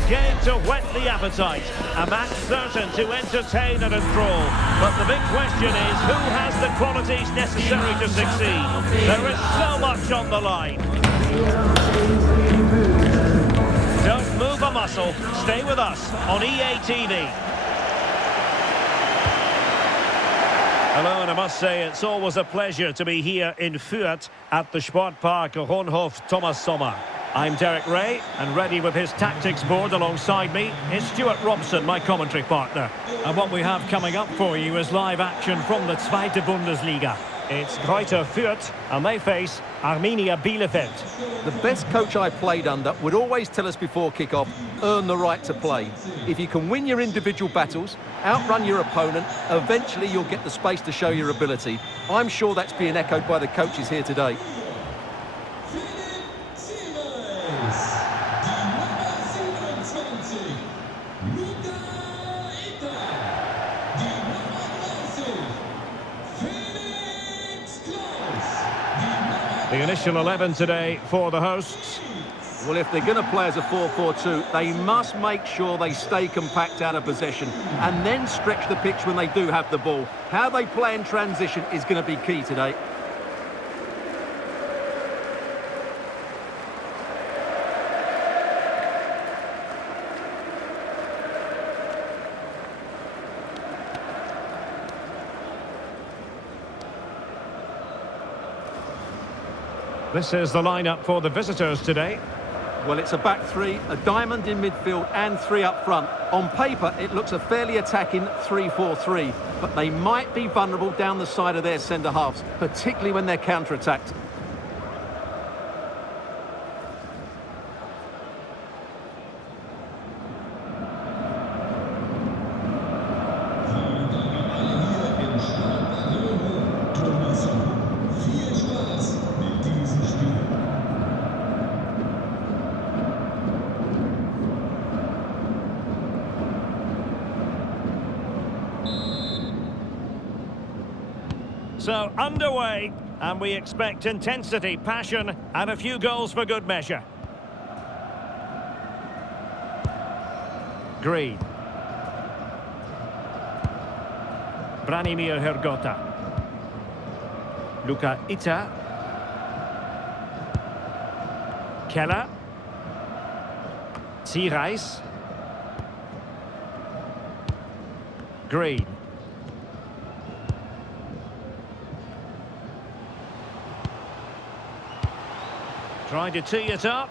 game to whet the appetite. A match certain to entertain and enthrall. But the big question is, who has the qualities necessary to succeed? There is so much on the line. Don't move a muscle. Stay with us on EA TV. Hello, and I must say it's always a pleasure to be here in Fürth at the Sportpark Ronhof Thomas Sommer. I'm Derek Ray, and ready with his tactics board alongside me is Stuart Robson, my commentary partner. And what we have coming up for you is live action from the Zweite Bundesliga. It's Greuther Fürth, and they face Arminia Bielefeld. The best coach I played under would always tell us before kick-off, earn the right to play. If you can win your individual battles, outrun your opponent, eventually you'll get the space to show your ability. I'm sure that's being echoed by the coaches here today. The initial 11 today for the hosts. Well, if they're going to play as a 4-4-2, they must make sure they stay compact out of possession and then stretch the pitch when they do have the ball. How they play in transition is going to be key today. This is the lineup for the visitors today. Well, it's a back three, a diamond in midfield and three up front. On paper, it looks a fairly attacking 3-4-3, but they might be vulnerable down the side of their centre-halves, particularly when they're counter-attacked. So, underway, and we expect intensity, passion, and a few goals for good measure. Green. Branimir Hergota. Luka Ita. Keller. Siereis. Green. Trying to tee it up.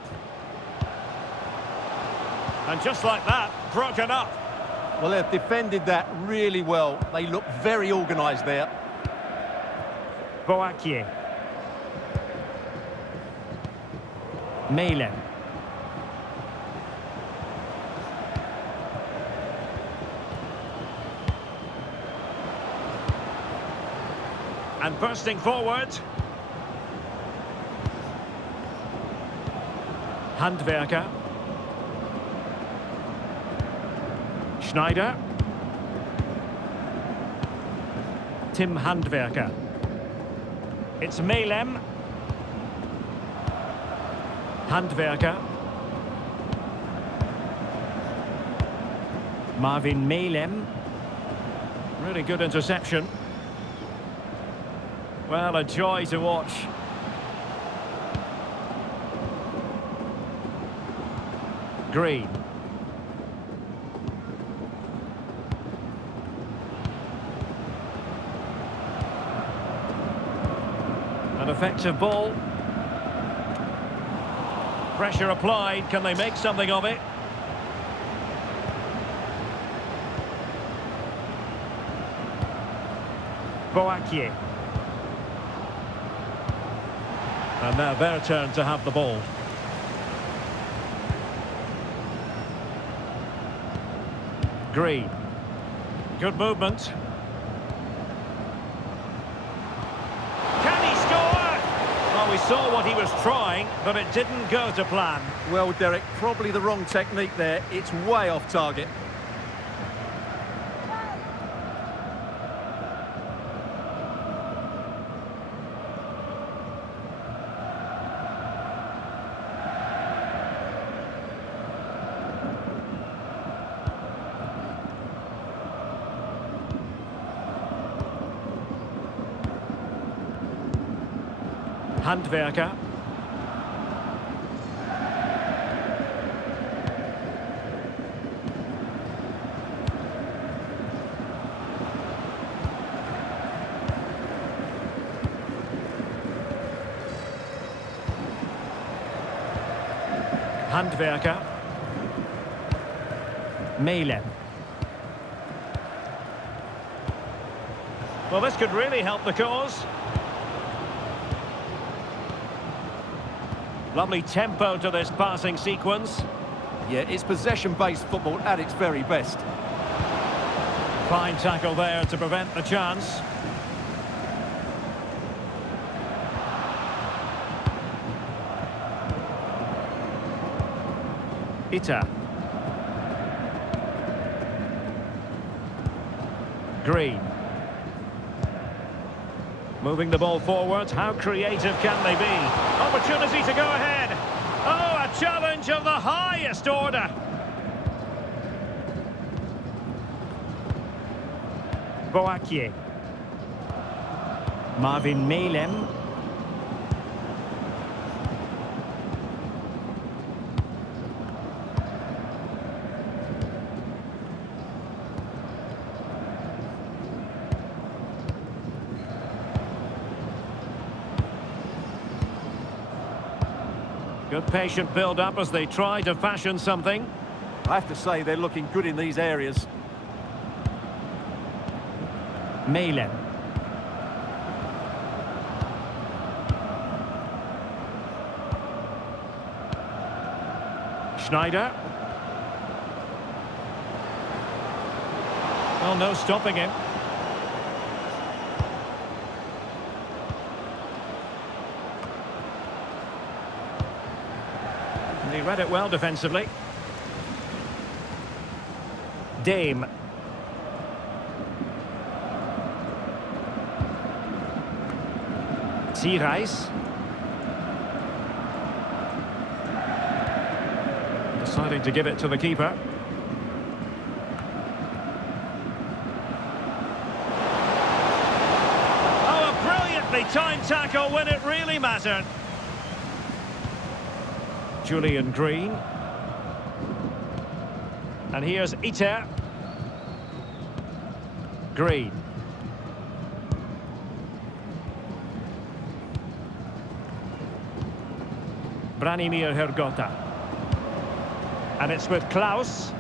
And just like that, broken up. Well, they've defended that really well. They look very organised there. Boakier. Melen. And bursting forward. Handwerker. Schneider. Tim Handwerker. It's Melem. Handwerker. Marvin Melem. Really good interception. Well, a joy to watch. Green. An effective ball. Pressure applied. Can they make something of it? Boakier. And now their turn to have the ball. Green. Good movement. Can he score? Well, we saw what he was trying, but it didn't go to plan. Well, Derek, probably the wrong technique there. It's way off target. Handwerker. Handwerker. Melen. Well, this could really help the cause. Lovely tempo to this passing sequence. Yeah, it's possession-based football at its very best. Fine tackle there to prevent the chance. Ita. Green. Moving the ball forward. How creative can they be? Opportunity to go ahead. Oh, a challenge of the highest order. Boakye. Marvin Melem. Good patient build-up as they try to fashion something. I have to say they're looking good in these areas. Melen. Schneider. Well, no stopping him. He read it well defensively. Dame. Sierhuis. Deciding to give it to the keeper. Oh, a brilliantly timed tackle when it really mattered. Julian Green. And here's Ita. Green. Branimir Hergota. And it's with Klaus.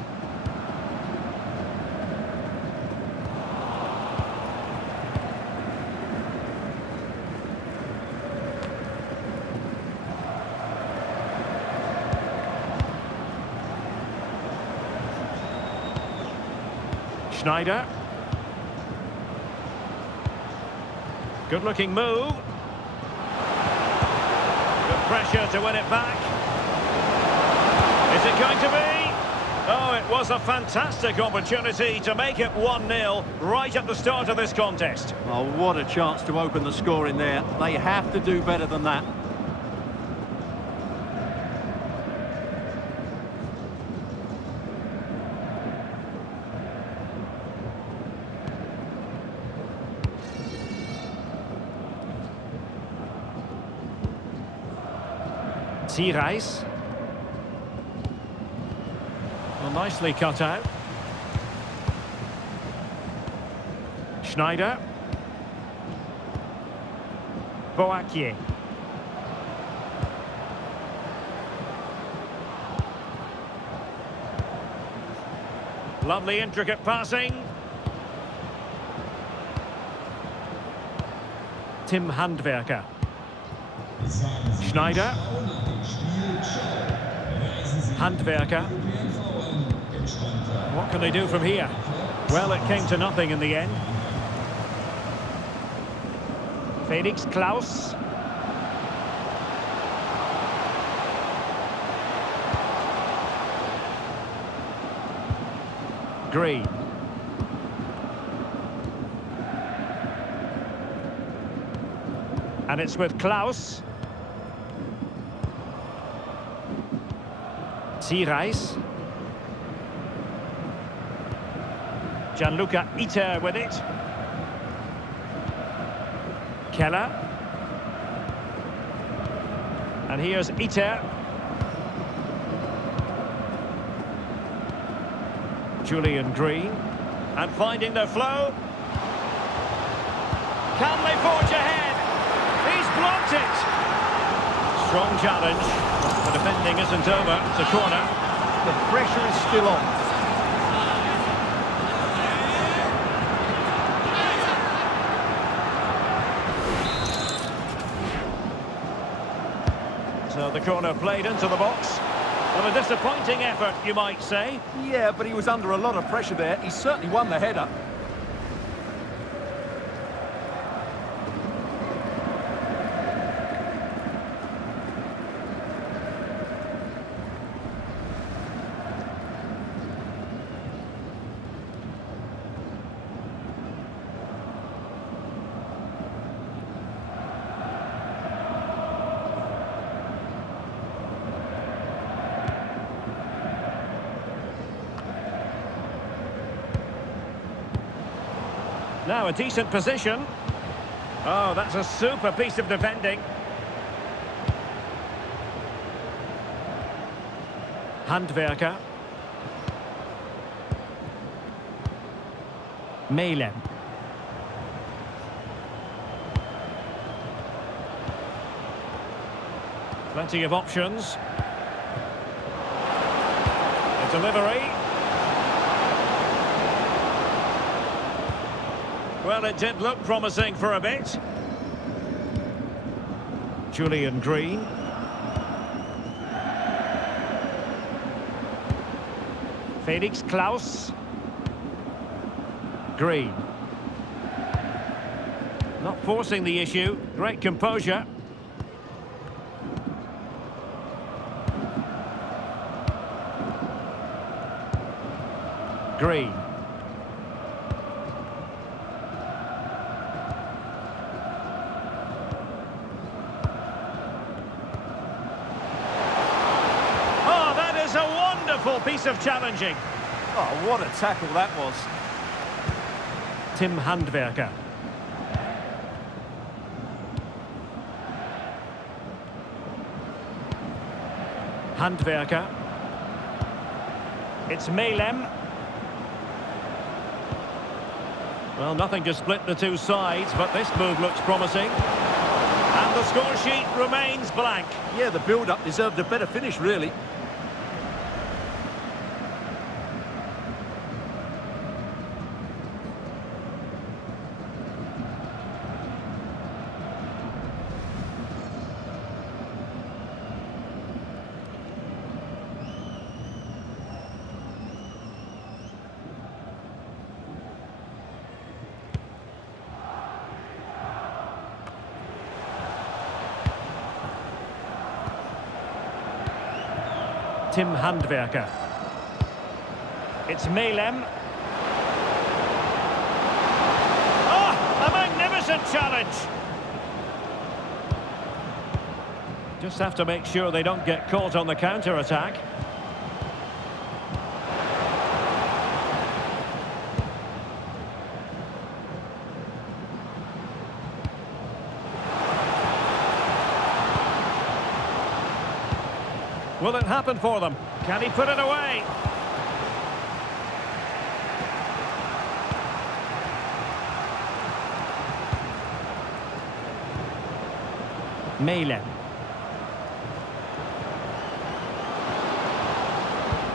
Schneider. Good looking move. Good pressure to win it back. Is it going to be? Oh, it was a fantastic opportunity to make it 1-0 right at the start of this contest. Oh, what a chance to open the score in there. They have to do better than that. Sierhuis. Well, nicely cut out. Schneider. Boakye. Lovely intricate passing. Tim Handwerker. Schneider. Handwerker. What can they do from here? Well, it came to nothing in the end. Felix Klaus. Green. And it's with Klaus. Sierhuis. Gianluca Iter with it. Keller. And here's Iter. Julian Green. And finding the flow. Can they forge ahead? He's blocked it. Strong challenge. The defending isn't over. It's a corner. The pressure is still on. So the corner played into the box. Well, a disappointing effort, you might say. Yeah, but he was under a lot of pressure there. He certainly won the header. Now a decent position. Oh, that's a super piece of defending. Handwerker. Meilen. Plenty of options. A delivery. Well, it did look promising for a bit. Julian Green. Felix Klaus. Green. Not forcing the issue. Great composure. Green. Piece of challenging. Oh, what a tackle that was. Tim Handwerker. Handwerker. It's Meilen. Well, nothing to split the two sides, but this move looks promising. And the score sheet remains blank. Yeah, the build-up deserved a better finish, really. Tim Handwerker. It's Meilen. Oh, a magnificent challenge. Just have to make sure they don't get caught on the counter-attack. Will it happen for them? Can he put it away? Meilen.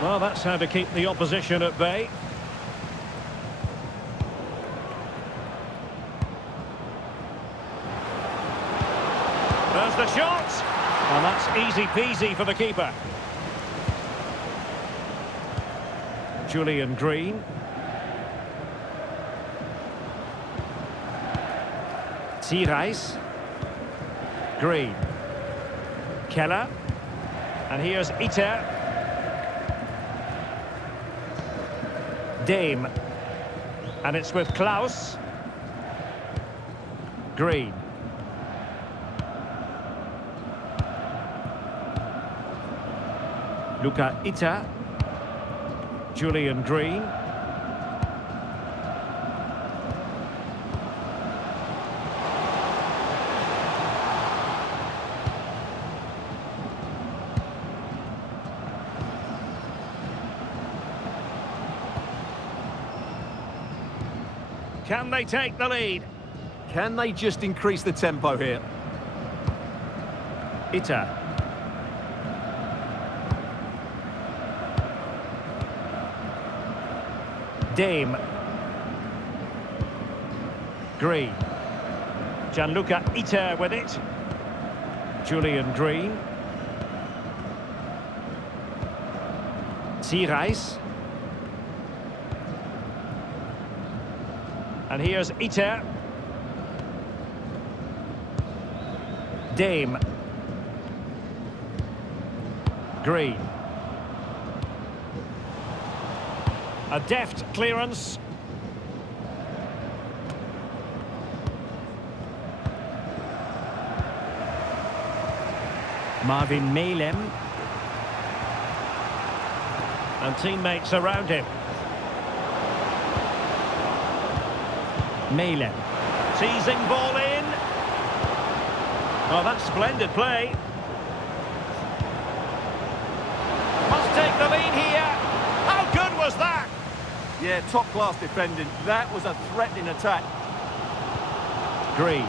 Well, that's how to keep the opposition at bay. There's the shot. And that's easy peasy for the keeper. Julian Green. Zirais. Green. Keller. And here's Iter. Dame. And it's with Klaus. Green. Luca Ita. Julian Green. Can they take the lead? Can they just increase the tempo here? Ita. Dame. Green. Gianluca Ita with it. Julian Green. Sierreis. And here's Ita. Dame. Green. A deft clearance. Marvin Malem. And teammates around him. Malem. Teasing ball in. Oh, that's splendid play. Must take the lead here. How good was that? Yeah, top-class defending. That was a threatening attack. Green.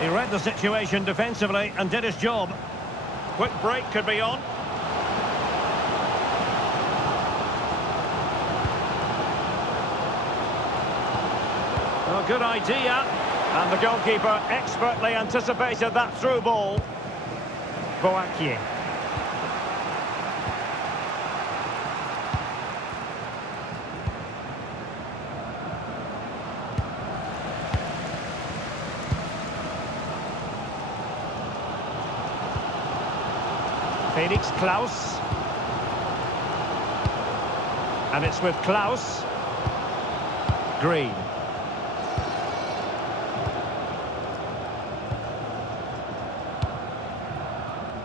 He read the situation defensively and did his job. Quick break could be on. Oh, good idea. And the goalkeeper expertly anticipated that through ball. Boakier. Felix Klaus. And it's with Klaus. Green.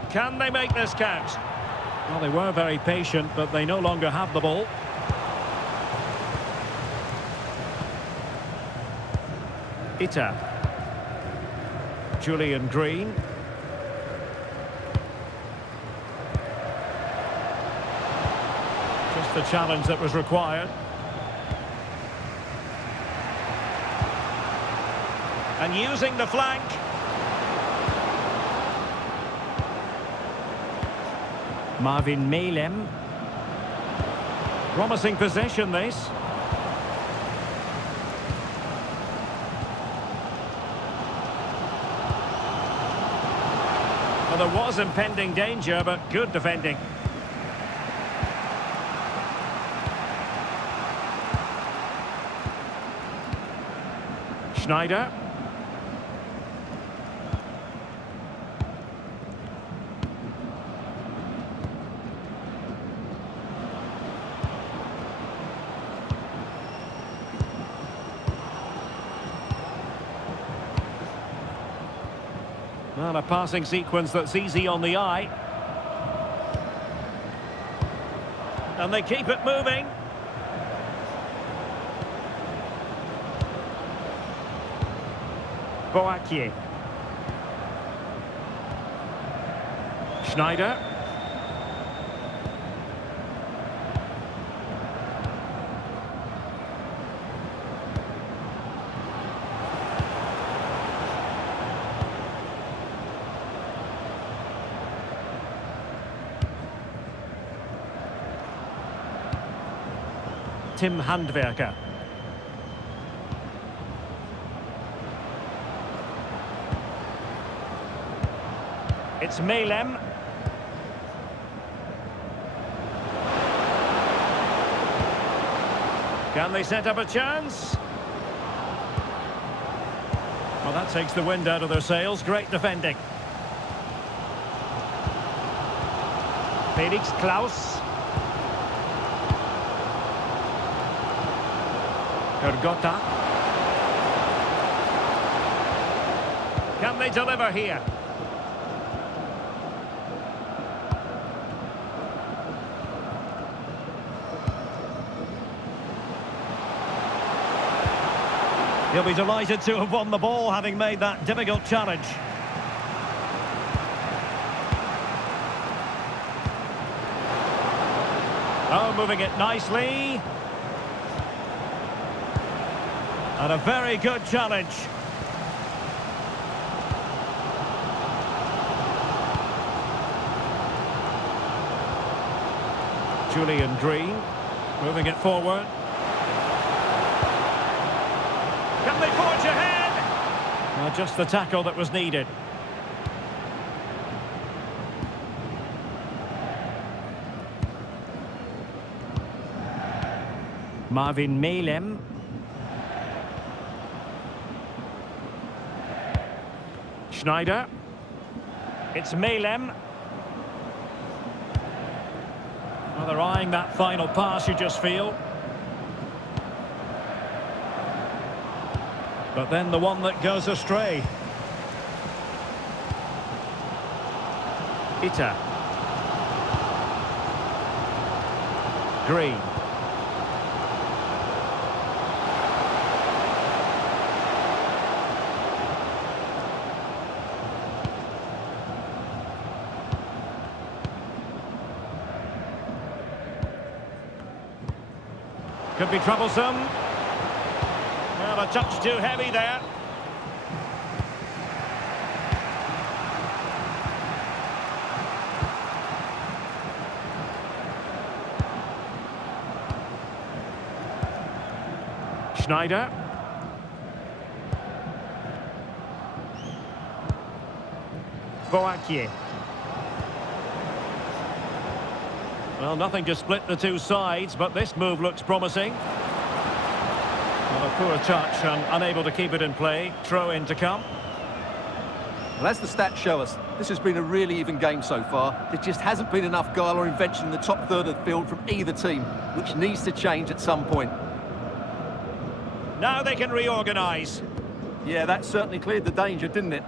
Can they make this count? Well, they were very patient, but they no longer have the ball. Ita. Julian Green. Just the challenge that was required. And using the flank. Marvin Malem. Promising possession, this. Well, there was impending danger, but good defending. Schneider. Well, a passing sequence that's easy on the eye. And they keep it moving. Boakier. Schneider. Tim Handwerker. It's Malem. Can they set up a chance? Well, that takes the wind out of their sails. Great defending. Felix Klaus. Kurgota. Can they deliver here? He'll be delighted to have won the ball, having made that difficult challenge. Oh, moving it nicely. And a very good challenge. Julian Green, moving it forward. Can they forge ahead? Well, just the tackle that was needed. Marvin Melem. Schneider. It's Melem. Well, they're eyeing that final pass, you just feel. But then the one that goes astray. Ita. Green. Could be troublesome. Well, a touch too heavy there. Schneider. Boakier. Well, nothing to split the two sides, but this move looks promising. Well, a poor touch and unable to keep it in play. Throw in to come. Well, as the stats show us, this has been a really even game so far. There just hasn't been enough guile or invention in the top third of the field from either team, which needs to change at some point. Now they can reorganise. Yeah, that certainly cleared the danger, didn't it?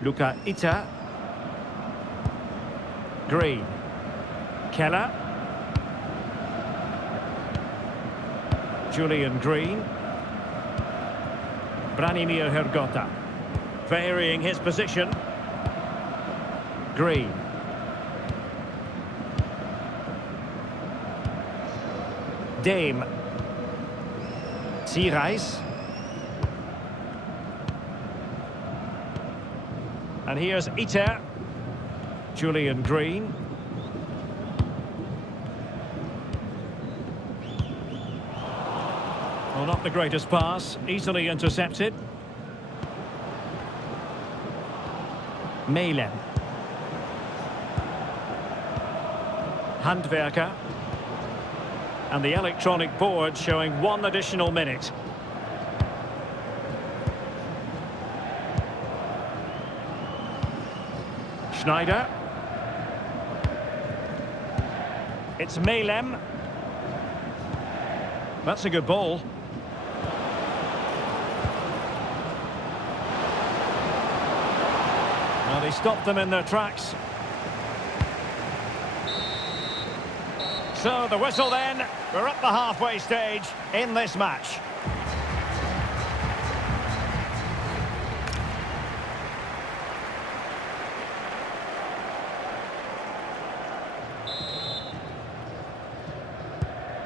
Luca Ita. Green. Keller. Julian Green. Branimir Hergota. Varying his position. Green. Dame. Sierhuis. And here's Ita. Julian Green. Well, not the greatest pass. Easily intercepted. Melem. Handwerker. And the electronic board showing 1 additional minute. Schneider. It's Melem. That's a good ball. Well, they stopped them in their tracks. So the whistle then. We're at the halfway stage in this match.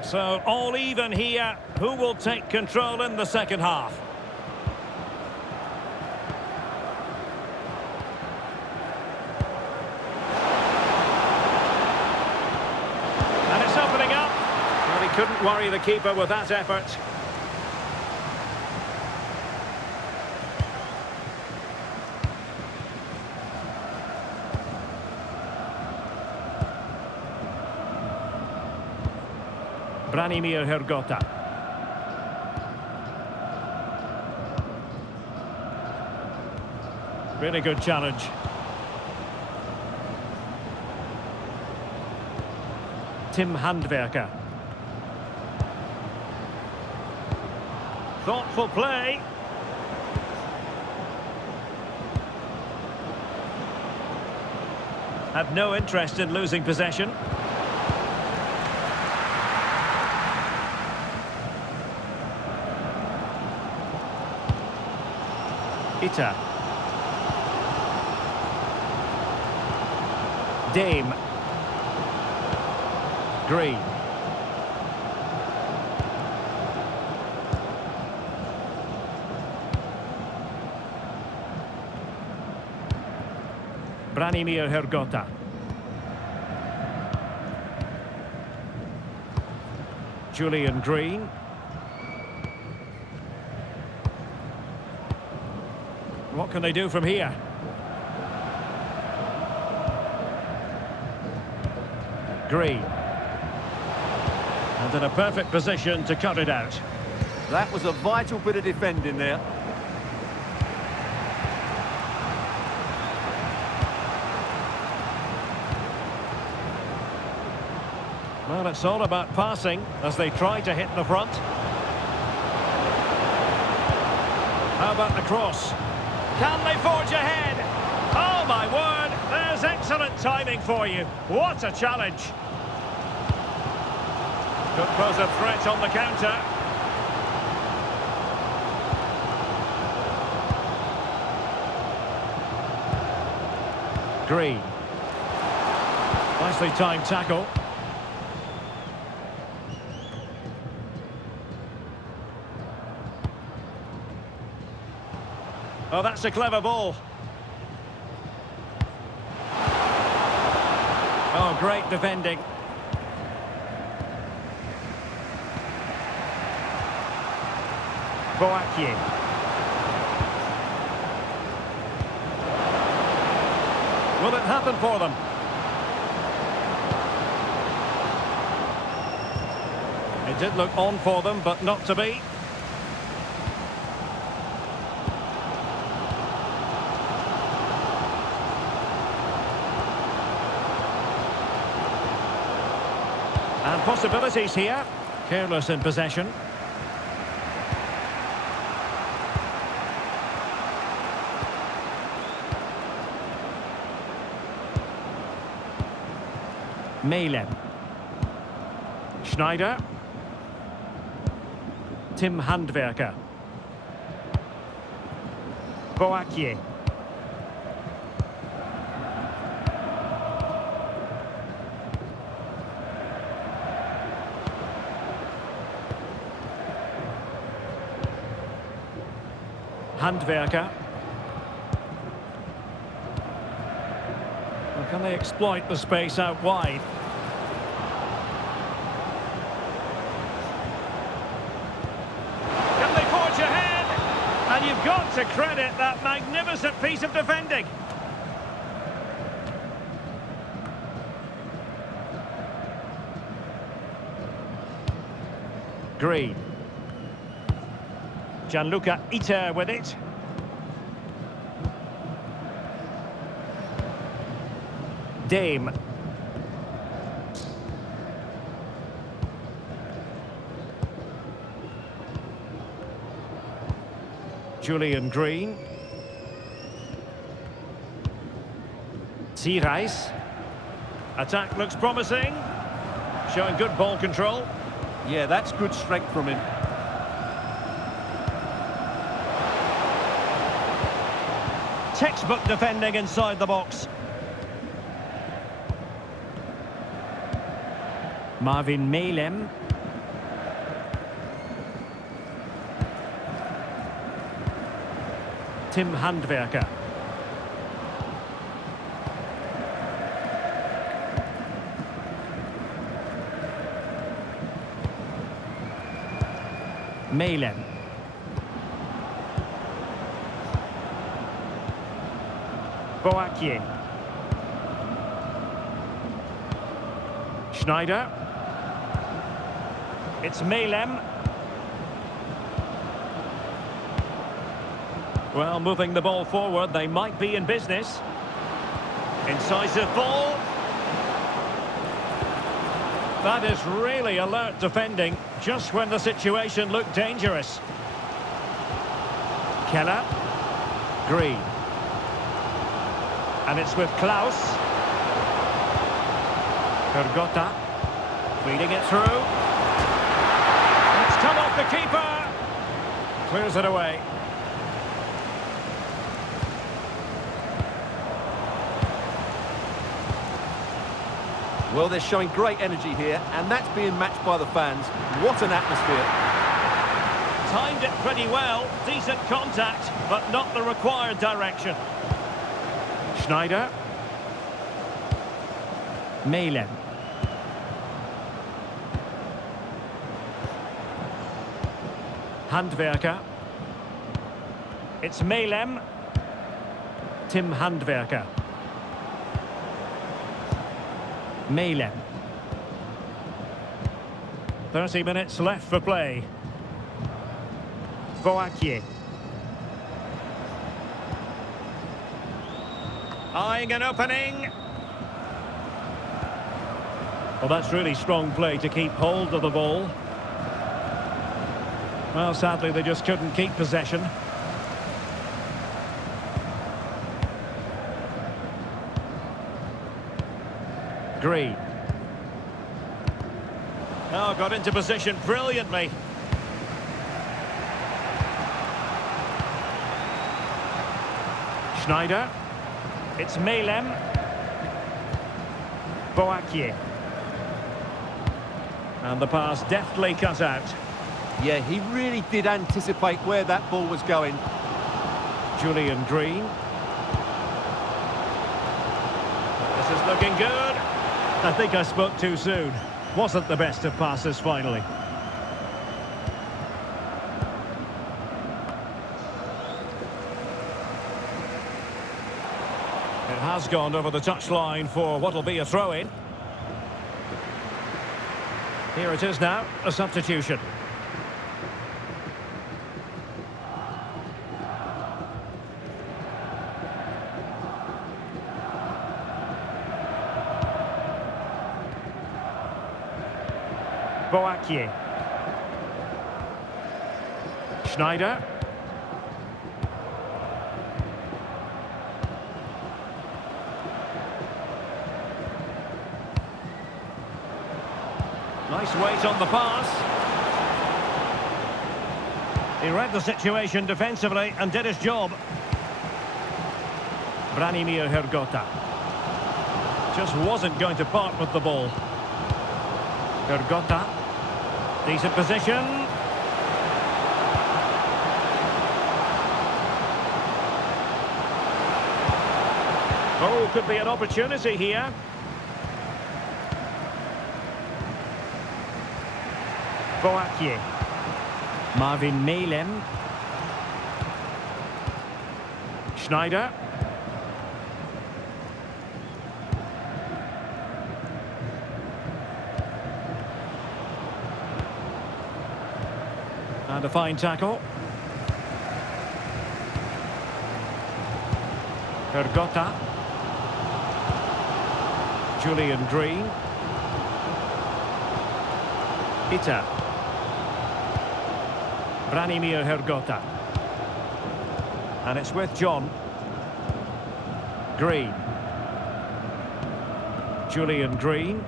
So all even here. Who will take control in the second half? And it's opening up. Well, he couldn't worry the keeper with that effort. Branimir Hergota. Really good challenge. Tim Handwerker. Thoughtful play. Had no interest in losing possession. Ita. Dame. Green. Branimir Hergota. Julian Green. What can they do from here? Green. And in a perfect position to cut it out. That was a vital bit of defending there. Well, it's all about passing as they try to hit the front. How about the cross? Can they forge ahead? Oh, my word! There's excellent timing for you. What a challenge. Could pose a threat on the counter. Green. Nicely timed tackle. Oh, that's a clever ball. Oh, great defending. Boakye. Will it happen for them? It did look on for them, but not to be. And possibilities here. Careless in possession. Melem. Schneider. Tim Handwerker. Boakye. Handwerker. Well, can they exploit the space out wide? Can they forge ahead? And you've got to credit that magnificent piece of defending. Green. Gianluca Iter with it. Dame. Julian Green. Seareis. Attack looks promising. Showing good ball control. Yeah, that's good strength from him. Textbook defending inside the box. Marvin Melem. Tim Handwerker. Melem. Boakye. Schneider. It's Melem. Well, moving the ball forward, they might be in business. Incisive ball. That is really alert defending, just when the situation looked dangerous. Keller. Green. And it's with Klaus. Hergota. Feeding it through. It's come off the keeper. Clears it away. Well, they're showing great energy here, and that's being matched by the fans. What an atmosphere. Timed it pretty well. Decent contact, but not the required direction. Schneider. Malen. Handwerker. It's Melem. Tim Handwerker. Melem. 30 minutes left for play. Boakier. Eyeing an opening. Well, that's really strong play to keep hold of the ball. Well, sadly, they just couldn't keep possession. Green. Oh, got into position brilliantly. Schneider. It's Melem. Boakier. And the pass deftly cut out. Yeah, he really did anticipate where that ball was going. Julian Green. This is looking good. I think I spoke too soon. Wasn't the best of passes finally. It has gone over the touchline for what'll be a throw-in. Here it is now, a substitution. Boakier. Schneider. Nice weight on the pass. He read the situation defensively and did his job. Branimir Hrgota. Just wasn't going to part with the ball. Hrgota. Decent position. Oh, could be an opportunity here. Boakier. Marvin Melem. Schneider. And a fine tackle. Hrgota. Julian Green. Ita. Branimir Hrgota. And it's with John. Green. Julian Green.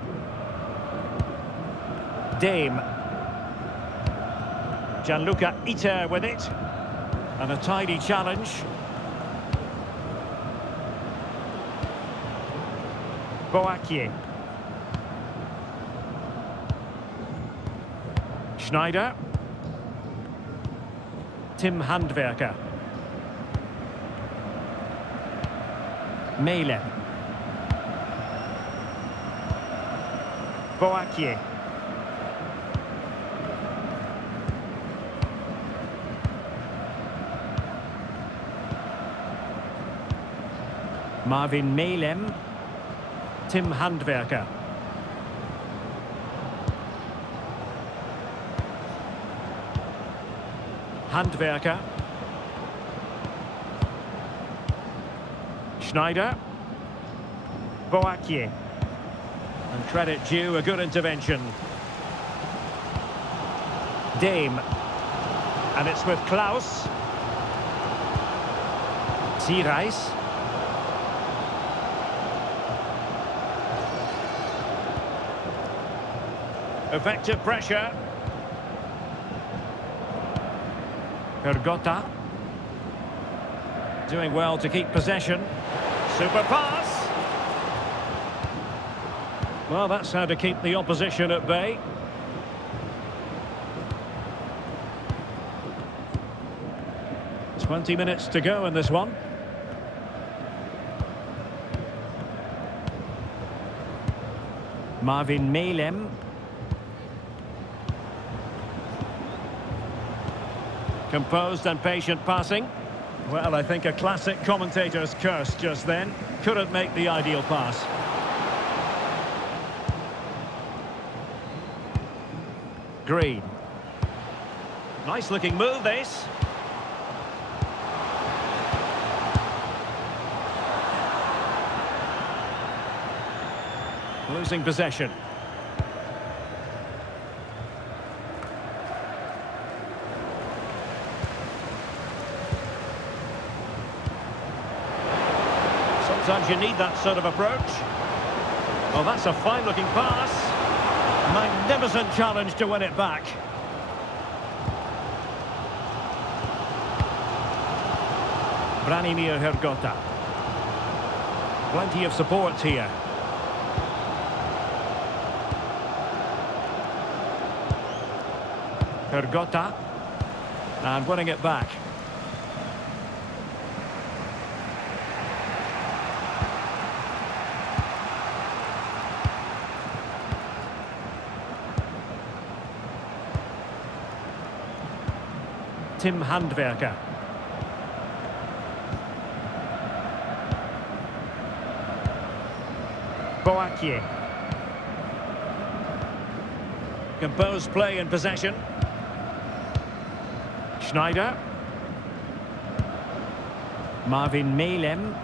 Dame. Gianluca Ita with it. And a tidy challenge. Boakier. Schneider. Tim Handwerker. Melem. Boakier. Marvin Melem. Tim Handwerker. Handwerker. Schneider. Boakier. And credit due, a good intervention. Dame. And it's with Klaus. Sierreis. Effective pressure. Hrgota. Doing well to keep possession. Super pass. Well, that's how to keep the opposition at bay. "20 minutes to go in this one. Marvin Malem. Composed and patient passing. Well, I think a classic commentator's curse just then. Couldn't make the ideal pass. Green. Nice looking move, this. Losing possession. Sometimes you need that sort of approach. Well, that's a fine-looking pass. Magnificent challenge to win it back. Branimir Hrgota. Plenty of support here. Hrgota. And winning it back. Tim Handwerker. Boakye. Composed play in possession. Schneider. Marvin Malem.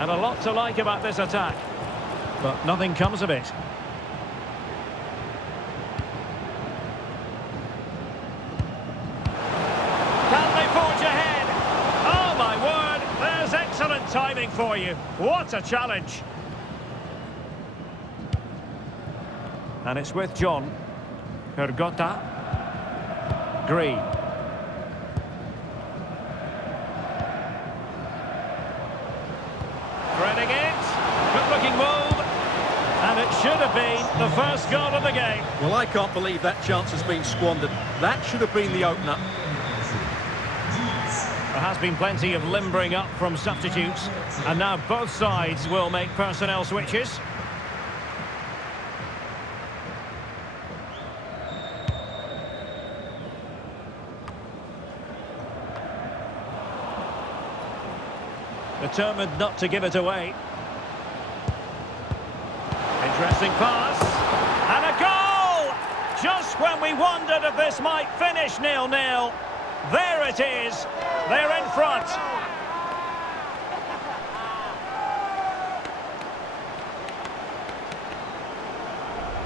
And a lot to like about this attack. But nothing comes of it. Timing for you. What a challenge. And it's with John. Hrgota. Green. Threading it. Good looking move. And it should have been the first goal of the game. Well, I can't believe that chance has been squandered. That should have been the opener. There has been plenty of limbering up from substitutes, and now both sides will make personnel switches. Determined not to give it away. Interesting pass. And a goal! Just when we wondered if this might finish 0-0. There it is. They're in front.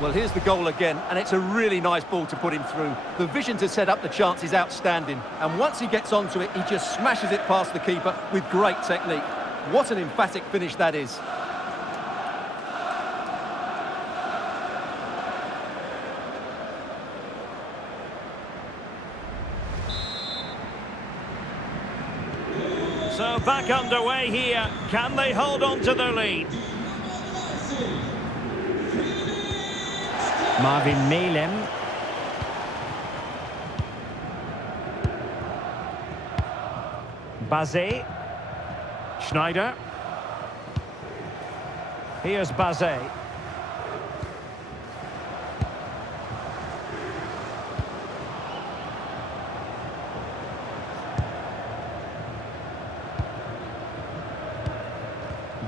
Well, here's the goal again, and it's a really nice ball to put him through. The vision to set up the chance is outstanding, and once he gets onto it, he just smashes it past the keeper with great technique. What an emphatic finish that is. So back underway here. Can they hold on to their lead? Marvin Malem. Bazet. Schneider. Here's Bazet.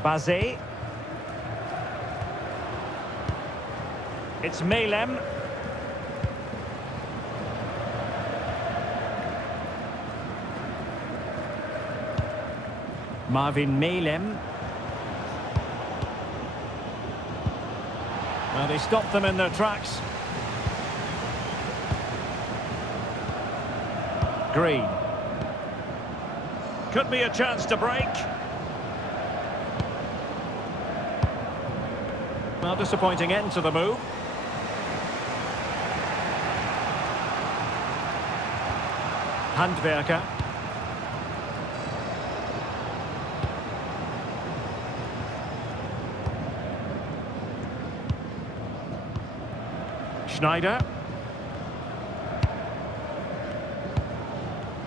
Bazet. It's Malem. Marvin Malem. Well, they stopped them in their tracks. Green. Could be a chance to break. Well, disappointing end to the move. Handwerker. Schneider.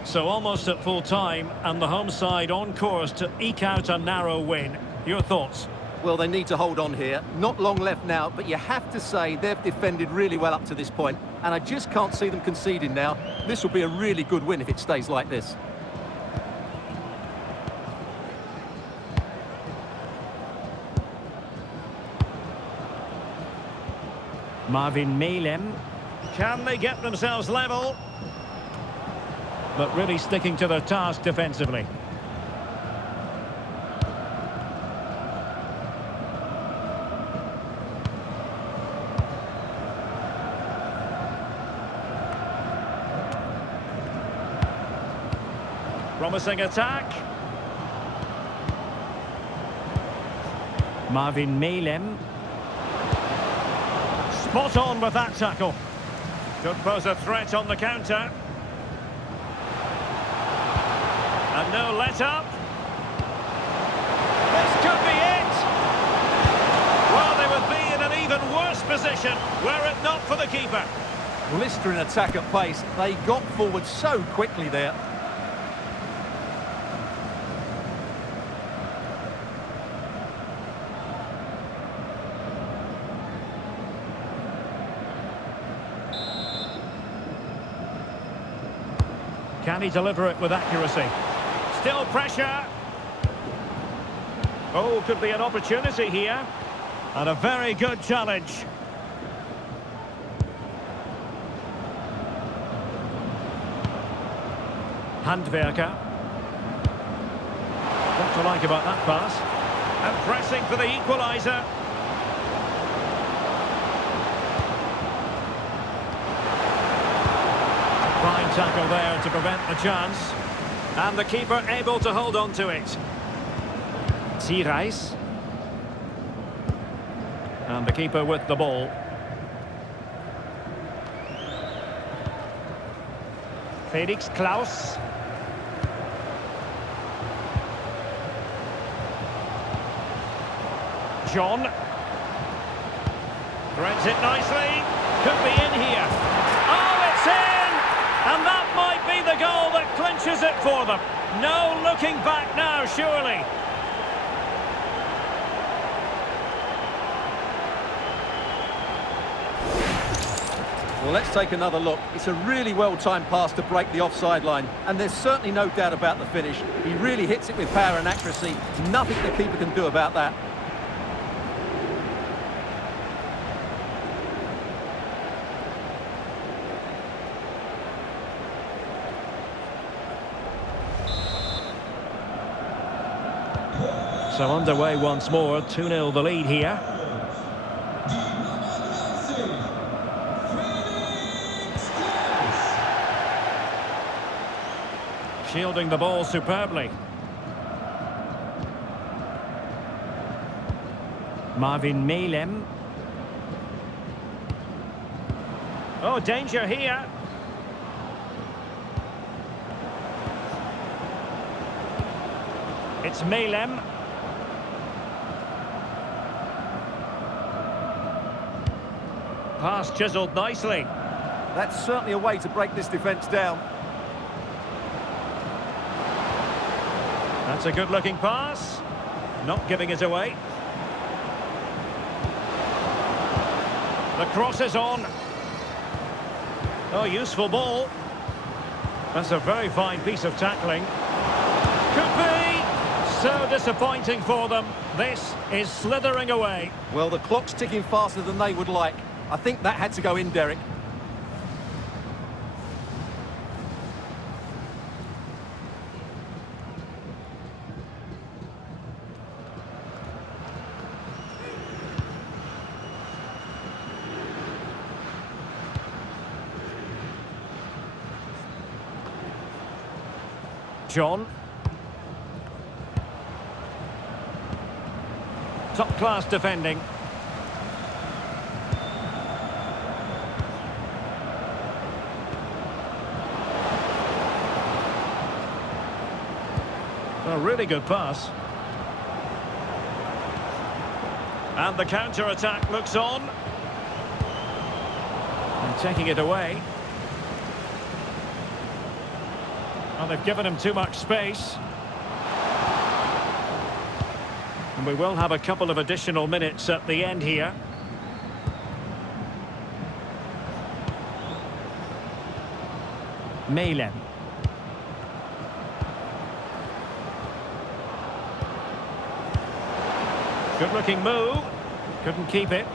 So almost at full time, and the home side on course to eke out a narrow win. Your thoughts? Well, they need to hold on here. Not long left now, but you have to say they've defended really well up to this point, and I just can't see them conceding now. This will be a really good win if it stays like this. Marvin Malem. Can they get themselves level? But really sticking to their task defensively. Promising attack. Marvin Malem. Spot on with that tackle. Could pose a threat on the counter. And no let-up. This could be it. Well, they would be in an even worse position were it not for the keeper. Blistering attack at pace. They got forward so quickly there. Can he deliver it with accuracy? Still pressure. Oh, could be an opportunity here. And a very good challenge. Handwerker. What to like about that pass? And pressing for the equaliser. Fine tackle there to prevent the chance. And the keeper able to hold on to it. Zierreis. And the keeper with the ball. Felix Klaus. John. Threads it nicely. Could be in here. Oh, it's in! And that might be the goal that clinches it for them. No looking back now, surely. Well, let's take another look. It's a really well-timed pass to break the offside line, and there's certainly no doubt about the finish. He really hits it with power and accuracy. Nothing the keeper can do about that. So underway once more, 2-0 the lead here. Shielding the ball superbly. Marvin Malem. Oh, danger here. It's Malem. Pass chiselled nicely. That's certainly a way to break this defence down. That's a good-looking pass. Not giving it away. The cross is on. Oh, useful ball. That's a very fine piece of tackling. Could be. So disappointing for them. This is slithering away. Well, the clock's ticking faster than they would like. I think that had to go in, Derek. John. Top-class defending. A really good pass. And the counter-attack looks on. Taking it away. Well, they've given him too much space. And we will have a couple of additional minutes at the end here. Mailem. Good looking move. Couldn't keep it.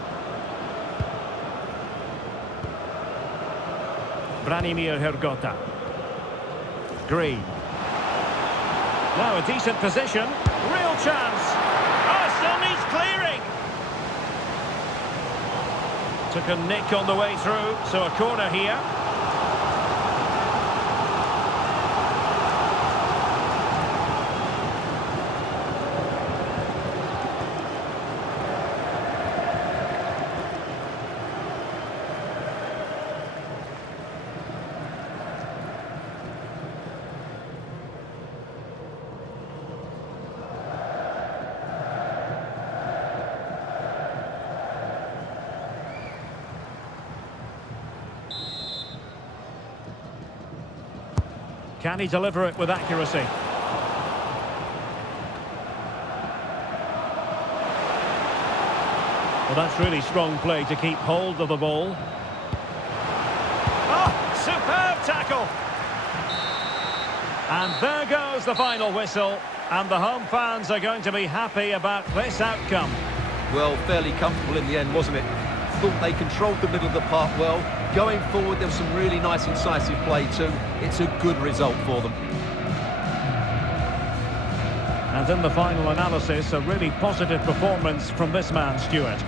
Branimir Hergota. Green. Now a decent position. Real chance. Oh, still needs clearing. Took a nick on the way through, so a corner here. Can he deliver it with accuracy? Well, that's really strong play to keep hold of the ball. Oh, superb tackle! And there goes the final whistle. And the home fans are going to be happy about this outcome. Well, fairly comfortable in the end, wasn't it? Thought they controlled the middle of the park well. Going forward, there was some really nice incisive play too. It's a good result for them. And in the final analysis, a really positive performance from this man, Stuart.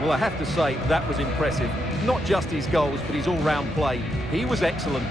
Well, I have to say, that was impressive. Not just his goals, but his all-round play. He was excellent.